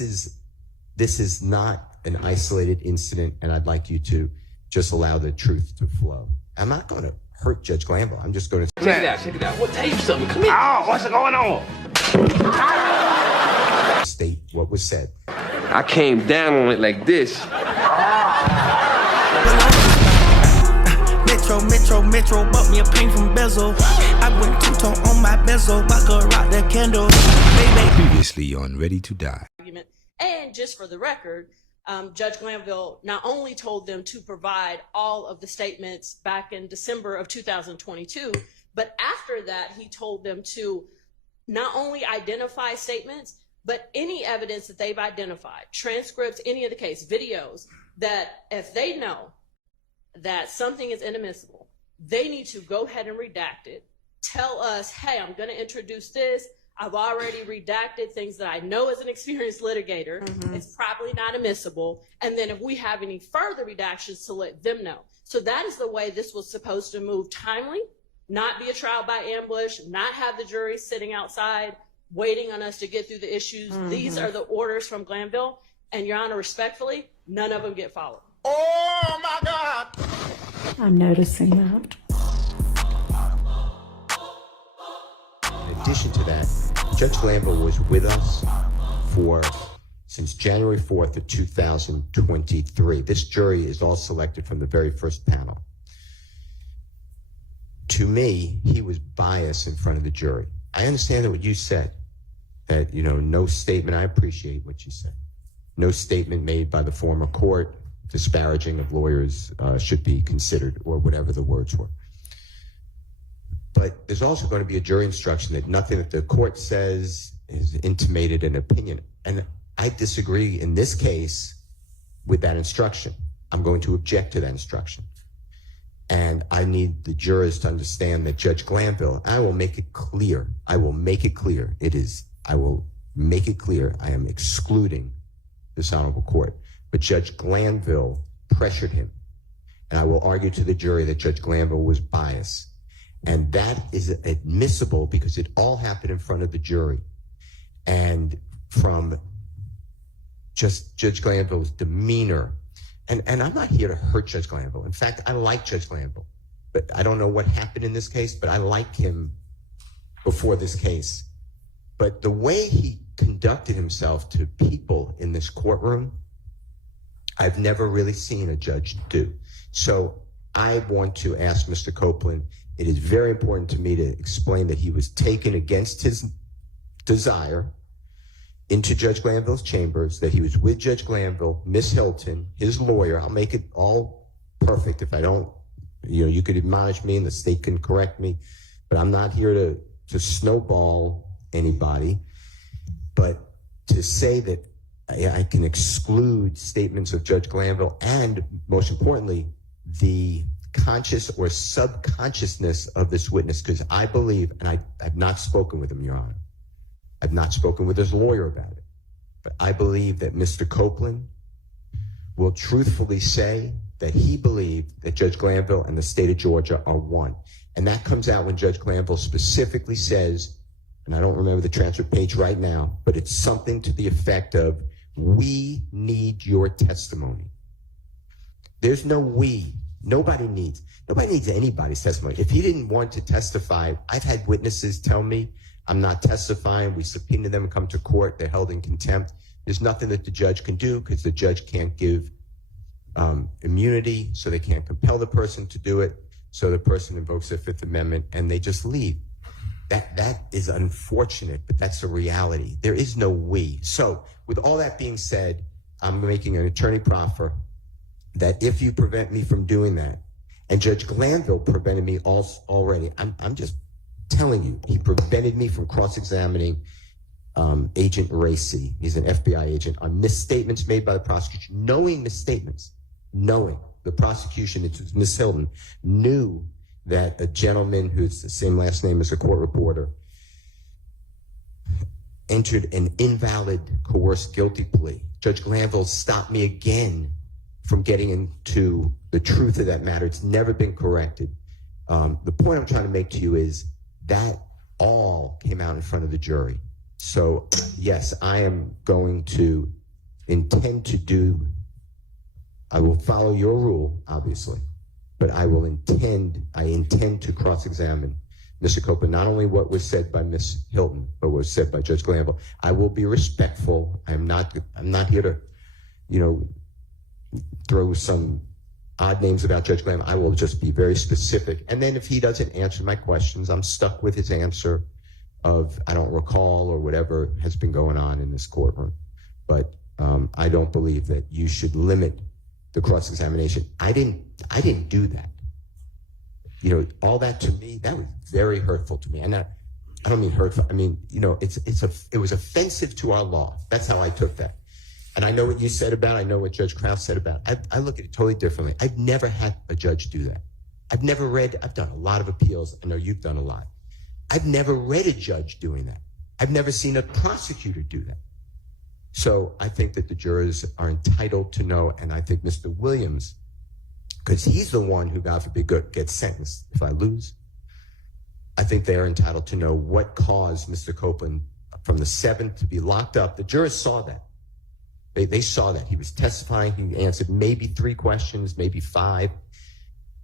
This is not an isolated incident, and I'd like you to just allow the truth to flow. I'm not going to hurt Judge Glanville. I'm just going to... Check it out. What tape something? Come here. Oh, what's going on? State what was said. I came down on it like this. Metro, bought me a paint from bezel. I went two-tone on my bezel, vodka rock the candle. Previously on Ready to Die. And just for the record, Judge Glanville not only told them to provide all of the statements back in December of 2022, but after that, he told them to not only identify statements, but any evidence that they've identified, transcripts, any of the case, videos, that if they know that something is inadmissible, they need to go ahead and redact it, tell us, hey, I'm going to introduce this. I've already redacted things that I know as an experienced litigator. It's probably not admissible. And then if we have any further redactions, to let them know. So that is the way this was supposed to move timely, not be a trial by ambush, not have the jury sitting outside waiting on us to get through the issues. These are the orders from Glanville. And Your Honor, respectfully, none of them get followed. Oh, my God. I'm noticing that. In addition to that, Judge Glanville was with us since January 4th of 2023. This jury is all selected from the very first panel. To me, he was biased in front of the jury. I understand that what you said, that, no statement, I appreciate what you said. No statement made by the former court disparaging of lawyers should be considered, or whatever the words were. But there's also going to be a jury instruction that nothing that the court says is intimated an opinion. And I disagree in this case with that instruction. I'm going to object to that instruction. And I need the jurors to understand that Judge Glanville, I will make it clear. I will make it clear. I am excluding this honorable court. But Judge Glanville pressured him. And I will argue to the jury that Judge Glanville was biased. And that is admissible because it all happened in front of the jury. And from just Judge Glanville's demeanor, and I'm not here to hurt Judge Glanville. In fact, I like Judge Glanville. But I don't know what happened in this case, but I liked him before this case. But the way he conducted himself to people in this courtroom, I've never really seen a judge do. So I want to ask Mr. Copeland, it is very important to me to explain that he was taken against his desire into Judge Glanville's chambers, that he was with Judge Glanville, Miss Hilton, his lawyer. I'll make it all perfect. If I don't, you could admonish me and the state can correct me, but I'm not here to snowball anybody. But to say that I can exclude statements of Judge Glanville and, most importantly, the conscious or subconsciousness of this witness, because I believe, and I've not spoken with him, Your Honor. I've not spoken with his lawyer about it. But I believe that Mr. Copeland will truthfully say that he believed that Judge Glanville and the state of Georgia are one. And that comes out when Judge Glanville specifically says, and I don't remember the transcript page right now, but it's something to the effect of, we need your testimony. There's no we. Nobody needs anybody's testimony. If he didn't want to testify, I've had witnesses tell me, I'm not testifying. We subpoena them and come to court. They're held in contempt. There's nothing that the judge can do because the judge can't give immunity, so they can't compel the person to do it. So the person invokes their Fifth Amendment and they just leave. That is unfortunate, but that's the reality. There is no we. So with all that being said, I'm making an attorney proffer that if you prevent me from doing that, and Judge Glanville prevented me already, I'm just telling you, he prevented me from cross-examining Agent Racy. He's an FBI agent on misstatements made by the prosecution, knowing the prosecution, it's Miss Hilton, knew that a gentleman who's the same last name as a court reporter entered an invalid, coerced guilty plea. Judge Glanville stopped me again from getting into the truth of that matter. It's never been corrected. The point I'm trying to make to you is that all came out in front of the jury. So, yes, I am going to intend to do, I will follow your rule, obviously, but I intend to cross-examine Mr. Copeland, not only what was said by Ms. Hilton, but what was said by Judge Glanville. I will be respectful. I'm not here to, throw some odd names about Judge Glanville. I will just be very specific. And then if he doesn't answer my questions, I'm stuck with his answer of I don't recall or whatever has been going on in this courtroom. But I don't believe that you should limit the cross-examination. I didn't do that. All that to me, that was very hurtful to me. And I don't mean hurtful. I mean, it was offensive to our law. That's how I took that. And I know what you said about it. I know what Judge Krause said about it. I look at it totally differently. I've never had a judge do that. I've done a lot of appeals. I know you've done a lot. I've never read a judge doing that. I've never seen a prosecutor do that. So I think that the jurors are entitled to know, and I think Mr. Williams, because he's the one who, God forbid, gets sentenced if I lose, I think they are entitled to know what caused Mr. Copeland from the 7th to be locked up. The jurors saw that. They saw that. He was testifying. He answered maybe 3 questions, maybe 5.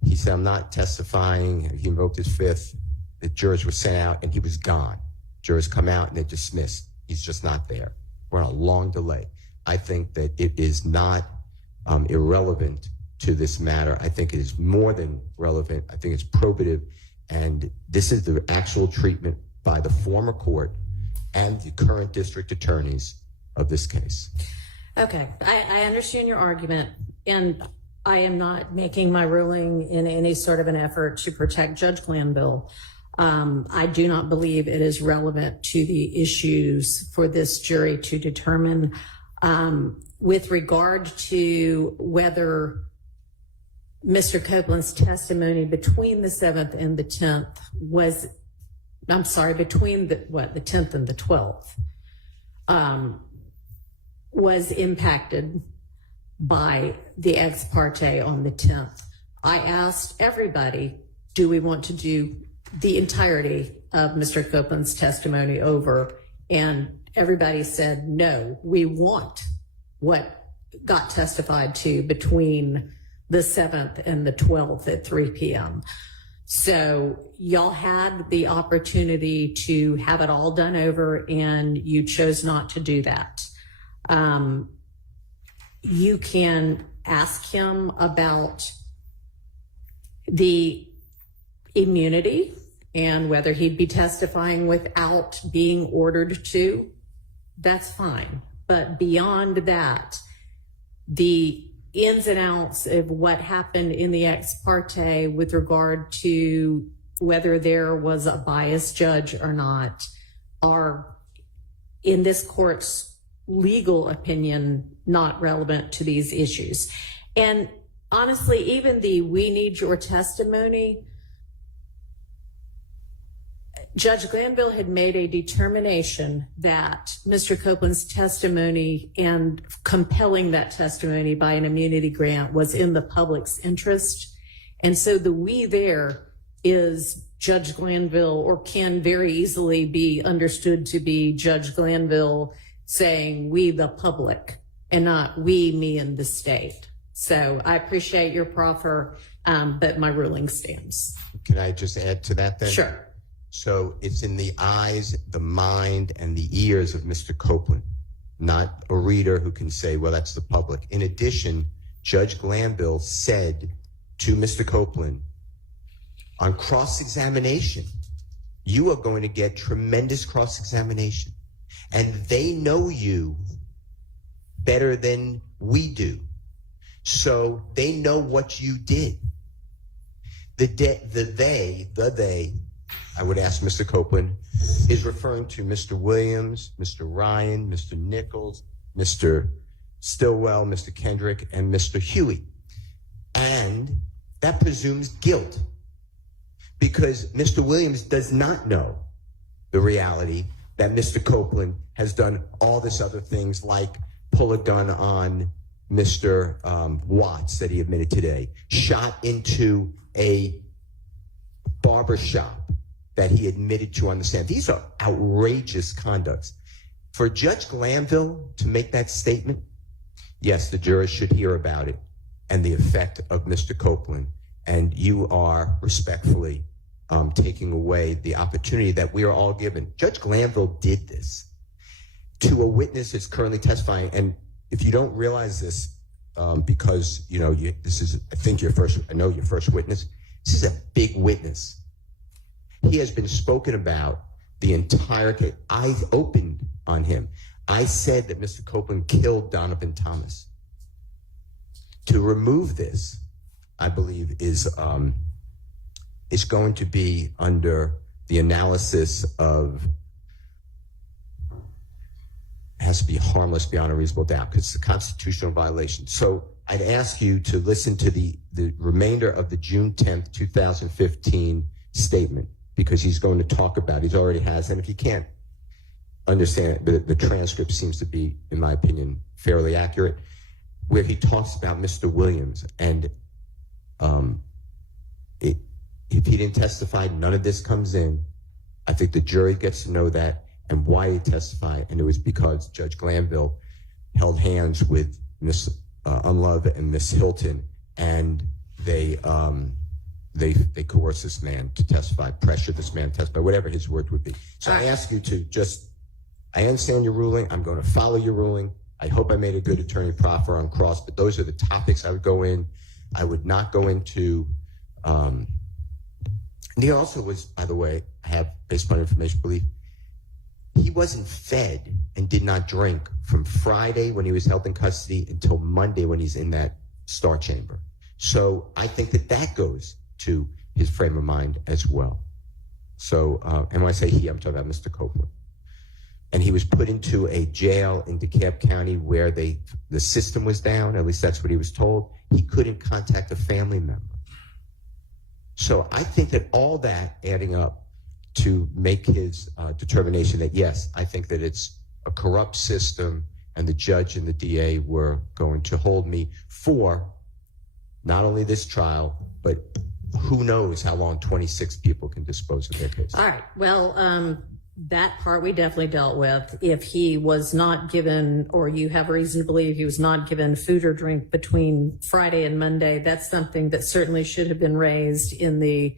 He said, I'm not testifying. He invoked his 5th. The jurors were sent out, and he was gone. Jurors come out, and they're dismissed. He's just not there. We're on a long delay. I think that it is not irrelevant to this matter. I think it is more than relevant. I think it's probative. And this is the actual treatment by the former court and the current district attorneys of this case. Okay, I understand your argument, and I am not making my ruling in any sort of an effort to protect Judge Glanville. I do not believe it is relevant to the issues for this jury to determine. With regard to whether Mr. Copeland's testimony between the 7th and the 10th between the 10th and the 12th, was impacted by the ex parte on the 10th. I asked everybody, do we want to do the entirety of Mr. Copeland's testimony over? And everybody said, no, we want what got testified to between the 7th and the 12th at 3 p.m. So y'all had the opportunity to have it all done over, and you chose not to do that. You can ask him about the immunity and whether he'd be testifying without being ordered to. That's fine. But beyond that, the ins and outs of what happened in the ex parte with regard to whether there was a biased judge or not are, in this court's legal opinion, not relevant to these issues. And honestly, even the we need your testimony, Judge Glanville had made a determination that Mr. Copeland's testimony and compelling that testimony by an immunity grant was in the public's interest. And so the we there is Judge Glanville, or can very easily be understood to be Judge Glanville saying we the public and not we, me, and the state. So I appreciate your proffer, but my ruling stands. Can I just add to that then? Sure. So it's in the eyes, the mind, and the ears of Mr. Copeland, not a reader who can say, well, that's the public. In addition, Judge Glanville said to Mr. Copeland on cross-examination, you are going to get tremendous cross-examination, and they know you better than we do. So they know what you did. The they, I would ask Mr. Copeland, is referring to Mr. Williams, Mr. Ryan, Mr. Nichols, Mr. Stillwell, Mr. Kendrick, and Mr. Huey. And that presumes guilt, because Mr. Williams does not know the reality that Mr. Copeland has done all this other things, like pull a gun on Mr. Watts that he admitted today, shot into a barber shop that he admitted to on the stand. These are outrageous conducts. For Judge Glanville to make that statement, yes, the jurors should hear about it and the effect of Mr. Copeland. And you are respectfully taking away the opportunity that we are all given. Judge Glanville did this to a witness that's currently testifying. And if you don't realize this, because this is, I know your first witness. This is a big witness. He has been spoken about the entire case. I opened on him. I said that Mr. Copeland killed Donovan Thomas. To remove this, I believe, is going to be under the analysis of, has to be harmless beyond a reasonable doubt because it's a constitutional violation. So I'd ask you to listen to the remainder of the June 10th, 2015 statement, because he's going to talk about, he already has, and if you can't understand it, the transcript seems to be, in my opinion, fairly accurate, where he talks about Mr. Williams. And if he didn't testify, none of this comes in. I think the jury gets to know that and why he testified. And it was because Judge Glanville held hands with Miss Unlove and Miss Hilton, and they coerced this man to testify, pressured this man to testify, whatever his word would be. So I ask you to just, I understand your ruling. I'm going to follow your ruling. I hope I made a good attorney proffer on cross, but those are the topics I would go in. I would not go into, and he also was, by the way, I have, based upon information, belief, he wasn't fed and did not drink from Friday when he was held in custody until Monday when he's in that star chamber. So I think that goes to his frame of mind as well. So, and when I say he, I'm talking about Mr. Copeland. And he was put into a jail in DeKalb County where the system was down, at least that's what he was told. He couldn't contact a family member. So I think that all that adding up to make his determination that, yes, I think that it's a corrupt system and the judge and the DA were going to hold me for not only this trial, but who knows how long 26 people can dispose of their case. All right. Well, that part we definitely dealt with. If he was not given, or you have reason to believe he was not given food or drink between Friday and Monday, that's something that certainly should have been raised in the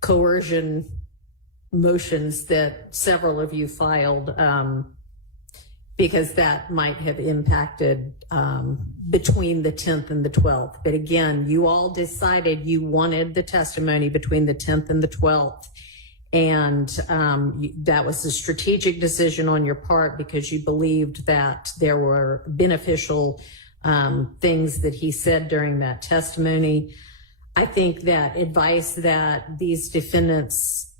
coercion motions that several of you filed, because that might have impacted between the 10th and the 12th. But again, you all decided you wanted the testimony between the 10th and the 12th. And that was a strategic decision on your part because you believed that there were beneficial things that he said during that testimony. I think that advice that these defendants,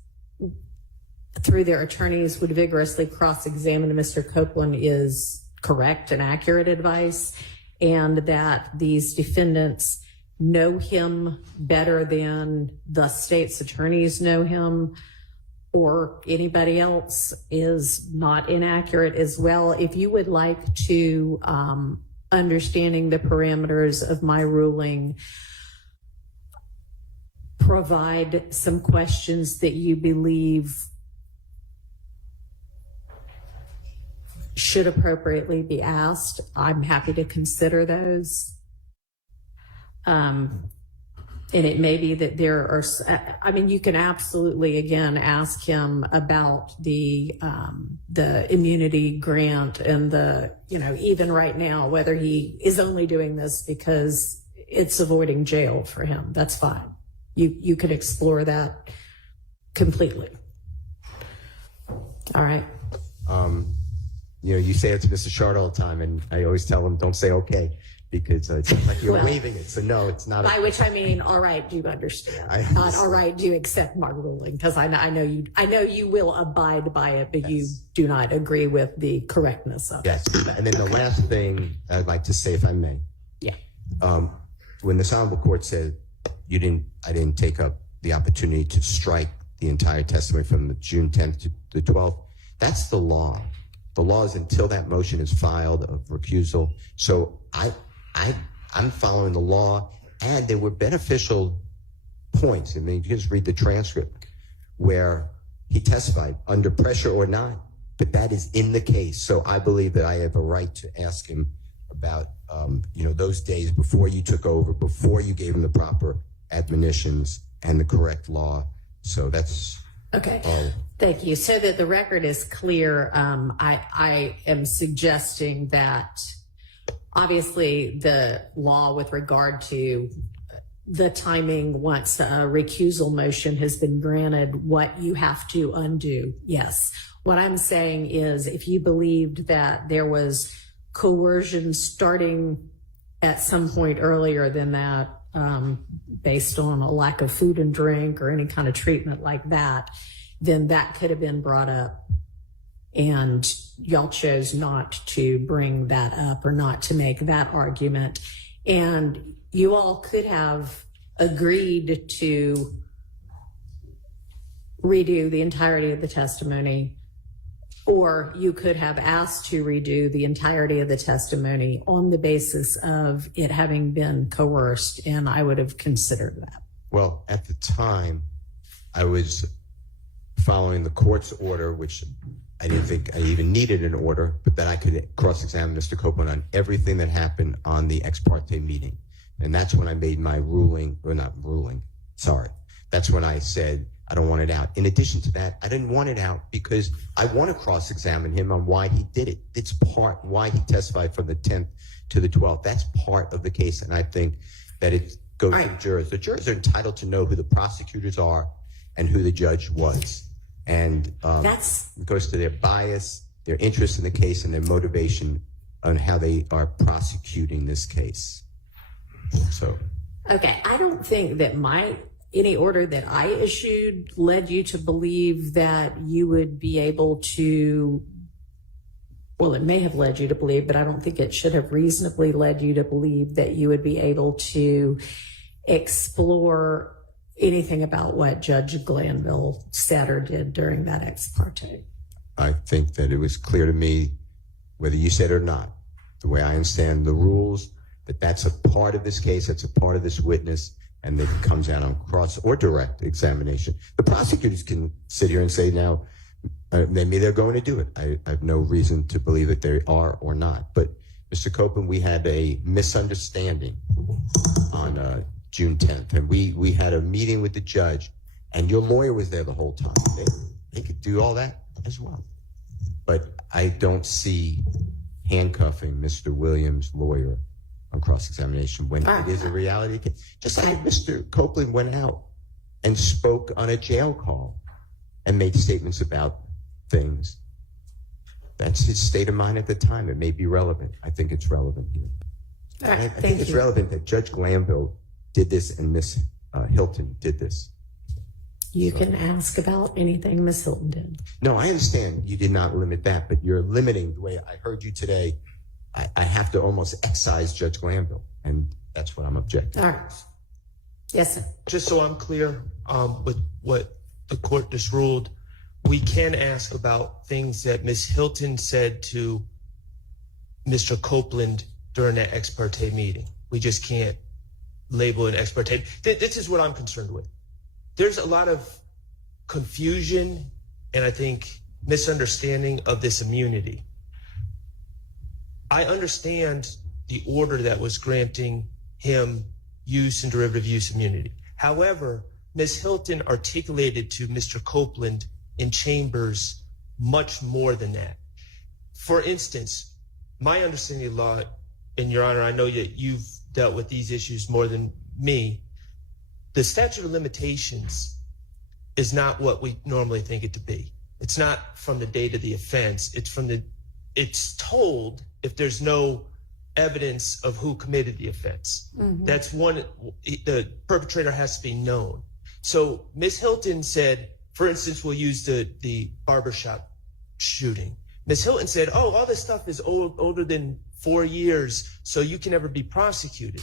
through their attorneys, would vigorously cross-examine Mr. Copeland is correct and accurate advice, and that these defendants know him better than the state's attorneys know him or anybody else is not inaccurate as well. If you would like to, understanding the parameters of my ruling, provide some questions that you believe should appropriately be asked, I'm happy to consider those. And it may be that there are, I mean, you can absolutely, again, ask him about the immunity grant and the, even right now, whether he is only doing this because it's avoiding jail for him. That's fine. You could explore that completely. All right. You say it to Mr. Shard all the time, and I always tell him, don't say okay, because it sounds like you're waving it. So no, it's not. By which I mean, all right, do you understand? Not all right, do you accept my ruling? Because I know you will abide by it, but you do not agree with the correctness of it. Yes. And then the last thing I'd like to say, if I may. Yeah. When the Honorable Court said I didn't take up the opportunity to strike the entire testimony from the June 10th to the 12th, that's the law. The law is until that motion is filed of recusal. So I'm following the law, and there were beneficial points. I mean, you just read the transcript where he testified under pressure or not. but that is in the case. So I believe that I have a right to ask him about, those days before you took over, before you gave him the proper admonitions and the correct law. So that's Okay. all. Thank you. So that the record is clear, I am suggesting that obviously the law with regard to the timing once a recusal motion has been granted, what you have to undo. Yes. What I'm saying is if you believed that there was coercion starting at some point earlier than that, based on a lack of food and drink or any kind of treatment like that, then that could have been brought up. And y'all chose not to bring that up or not to make that argument. And you all could have agreed to redo the entirety of the testimony, or you could have asked to redo the entirety of the testimony on the basis of it having been coerced, and I would have considered that. Well, at the time, I was following the court's order, which I didn't think I even needed an order, but that I could cross-examine Mr. Copeland on everything that happened on the ex parte meeting. And that's when I made my ruling, or not ruling, sorry. That's when I said, I don't want it out. In addition to that, I didn't want it out because I want to cross-examine him on why he did it. It's part why he testified from the 10th to the 12th. That's part of the case. And I think that it goes to the jurors. The jurors are entitled to know who the prosecutors are and who the judge was. And it goes to their bias, their interest in the case, and their motivation on how they are prosecuting this case. So, okay, I don't think that any order that I issued led you to believe that you would be able to, well, it may have led you to believe, but I don't think it should have reasonably led you to believe that you would be able to explore anything about what Judge Glanville said or did during that ex parte. I think that it was clear to me, whether you said it or not, the way I understand the rules, that that's a part of this case, that's a part of this witness, and that it comes out on cross or direct examination. The prosecutors can sit here and say now, maybe they're going to do it. I have no reason to believe that they are or not. But Mr. Copeland, we had a misunderstanding on June 10th, and we had a meeting with the judge, and your lawyer was there the whole time. They could do all that as well. But I don't see handcuffing Mr. Williams' lawyer on cross-examination when it is a reality case. Just like Mr. Copeland went out and spoke on a jail call and made statements about things. That's his state of mind at the time. It may be relevant. I think it's relevant here. I think it's relevant that Judge Glanville did this and Miss Hilton did this. You can ask about anything Miss Hilton did. No, I understand you did not limit that, but you're limiting the way I heard you today. I have to almost excise Judge Glanville, and that's what I'm objecting. All right. Yes, sir. Just so I'm clear with what the court just ruled, we can ask about things that Ms. Hilton said to Mr. Copeland during that ex parte meeting. We just can't label it ex parte. This is what I'm concerned with. There's a lot of confusion and I think misunderstanding of this immunity. I understand the order that was granting him use and derivative use immunity. However, Ms. Hilton articulated to Mr. Copeland in chambers much more than that. For instance, my understanding of law, and Your Honor, I know that you've dealt with these issues more than me, the statute of limitations is not what we normally think it to be. It's not from the date of the offense. It's told if there's no evidence of who committed the offense. Mm-hmm. That's one, the perpetrator has to be known. So Ms. Hilton said, for instance, we'll use the barbershop shooting. Ms. Hilton said, all this stuff is older than 4 years, so you can never be prosecuted.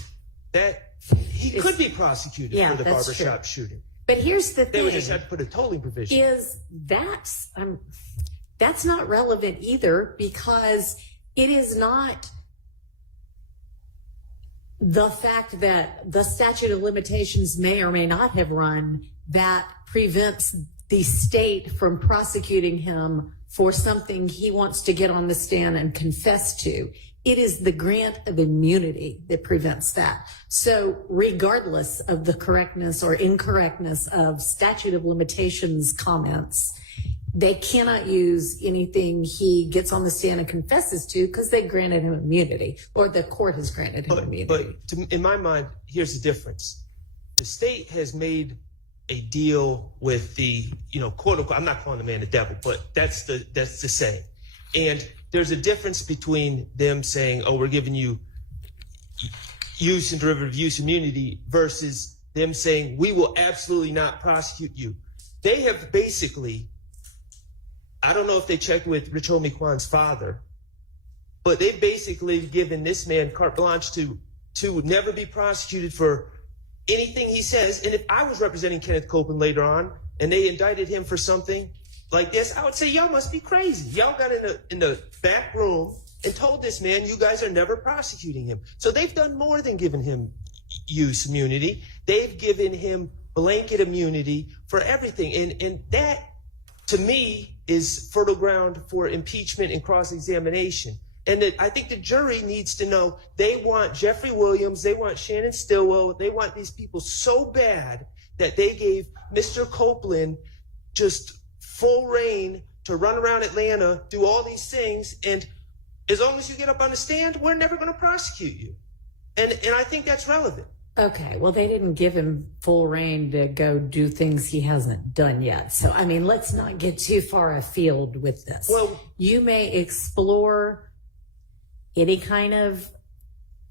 He could be prosecuted for the barbershop shooting. But here's the thing. They would just have to put a tolling provision. That's not relevant either, because it is not the fact that the statute of limitations may or may not have run that prevents the state from prosecuting him for something he wants to get on the stand and confess to. It is the grant of immunity that prevents that. So regardless of the correctness or incorrectness of statute of limitations comments, they cannot use anything he gets on the stand and confesses to because they granted him immunity, or the court has granted him immunity. But in my mind, here's the difference. The state has made a deal with the, quote unquote, I'm not calling the man the devil, but that's the saying. And there's a difference between them saying, oh, we're giving you use and derivative use immunity versus them saying, we will absolutely not prosecute you. They have basically, I don't know if they checked with Rich Homie Kwan's father, but they've basically given this man carte blanche to never be prosecuted for anything he says. And if I was representing Kenneth Copeland later on and they indicted him for something like this, I would say, y'all must be crazy. Y'all got in the back room and told this man, you guys are never prosecuting him. So they've done more than giving him use immunity. They've given him blanket immunity for everything. And that, to me, is fertile ground for impeachment and cross-examination. And that I think the jury needs to know they want Jeffrey Williams, they want Shannon Stillwell, they want these people so bad that they gave Mr. Copeland just full reign to run around Atlanta, do all these things, and as long as you get up on the stand, we're never going to prosecute you. And I think that's relevant. Okay, well, they didn't give him full reign to go do things he hasn't done yet. So, I mean, let's not get too far afield with this. Well, you may explore any kind of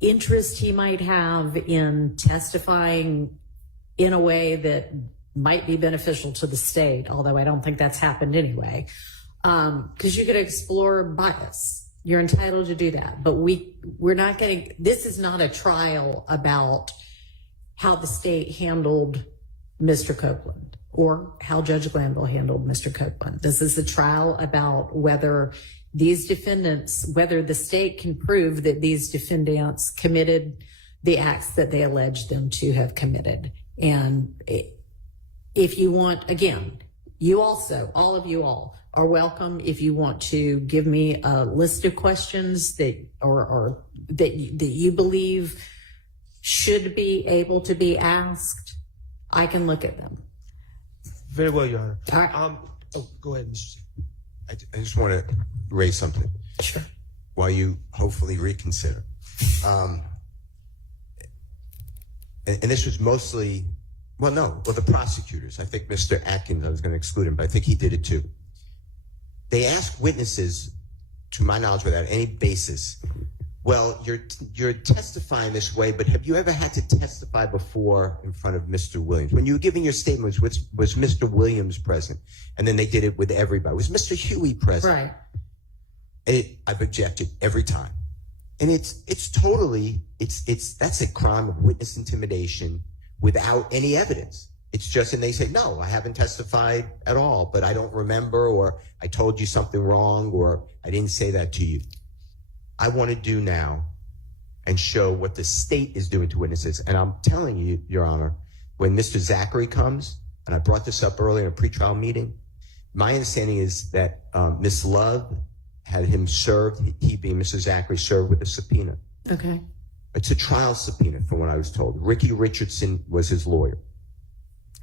interest he might have in testifying in a way that might be beneficial to the state, although I don't think that's happened anyway, because you could explore bias. You're entitled to do that, but we're not going to, this is not a trial about how the state handled Mr. Copeland or how Judge Glanville handled Mr. Copeland. This is a trial about whether these defendants, whether the state can prove that these defendants committed the acts that they allege them to have committed. And if you want, again, you also, all of you all are welcome. If you want to give me a list of questions that or that you believe should be able to be asked, I can look at them. Very well, Your Honor. All right. Go ahead, Mr. I just want to raise something. Sure. While you hopefully reconsider. And this was mostly, the prosecutors. I think Mr. Atkins, I was going to exclude him, but I think he did it too. They asked witnesses, to my knowledge, without any basis, well, you're testifying this way, but have you ever had to testify before in front of Mr. Williams? When you were giving your statements, was Mr. Williams present? And then they did it with everybody. Was Mr. Huey present? Right. I've objected every time. And it's totally, that's a crime of witness intimidation without any evidence. It's just, and they say, no, I haven't testified at all, but I don't remember, or I told you something wrong, or I didn't say that to you. I want to do now and show what the state is doing to witnesses. And I'm telling you, Your Honor, when Mr. Zachary comes, and I brought this up earlier in a pretrial meeting, my understanding is that Ms. Love had him served, he being Mr. Zachary, served with a subpoena. Okay. It's a trial subpoena from what I was told. Ricky Richardson was his lawyer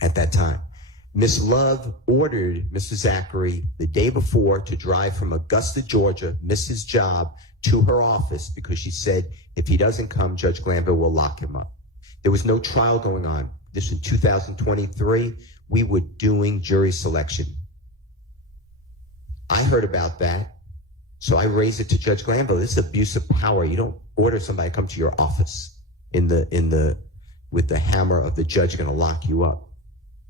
at that time. Ms. Love ordered Mr. Zachary the day before to drive from Augusta, Georgia, miss his job, to her office because she said if he doesn't come, Judge Glanville will lock him up. There was no trial going on. This in 2023, we were doing jury selection. I heard about that, so I raised it to Judge Glanville. This is abuse of power. You don't order somebody to come to your office with the hammer of the judge going to lock you up.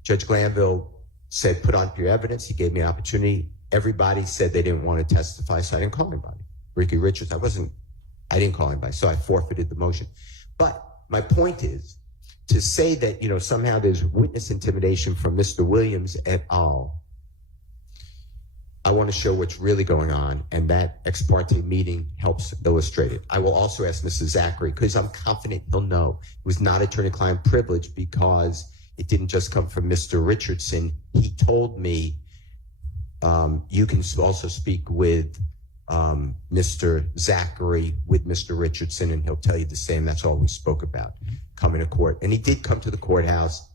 Judge Glanville said, put on your evidence. He gave me an opportunity. Everybody said they didn't want to testify, so I didn't call anybody. Ricky Richards, I didn't call anybody, so I forfeited the motion. But my point is to say that, somehow there's witness intimidation from Mr. Williams et al. I want to show what's really going on, and that ex parte meeting helps illustrate it. I will also ask Mr. Zachary, because I'm confident he'll know. It was not attorney-client privilege because it didn't just come from Mr. Richardson. He told me You can also speak with Mr. Zachary, with Mr. Richardson, and he'll tell you the same. That's all we spoke about, coming to court. And he did come to the courthouse.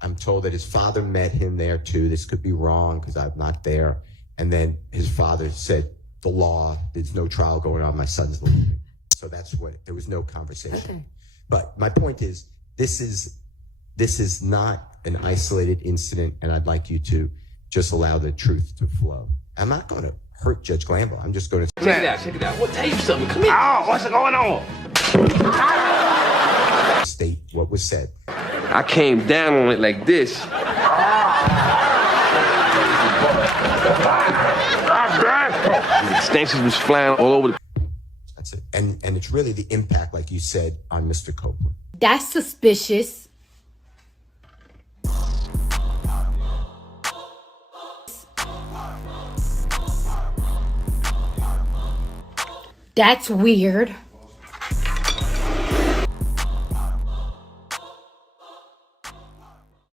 I'm told that his father met him there too. This could be wrong because I'm not there. And then his father said, the law, there's no trial going on, my son's leaving. So that's what, there was no conversation. Okay. But my point is, this is not an isolated incident, and I'd like you to just allow the truth to flow. I'm not going to hurt Judge Glanville. I'm just going to Check it out. What tape something? Come here. Oh, what's going on? state what was said. I came down on it like this. The extensions was flying all over the. That's it. And it's really the impact, like you said, on Mr. Copeland. That's suspicious. That's weird.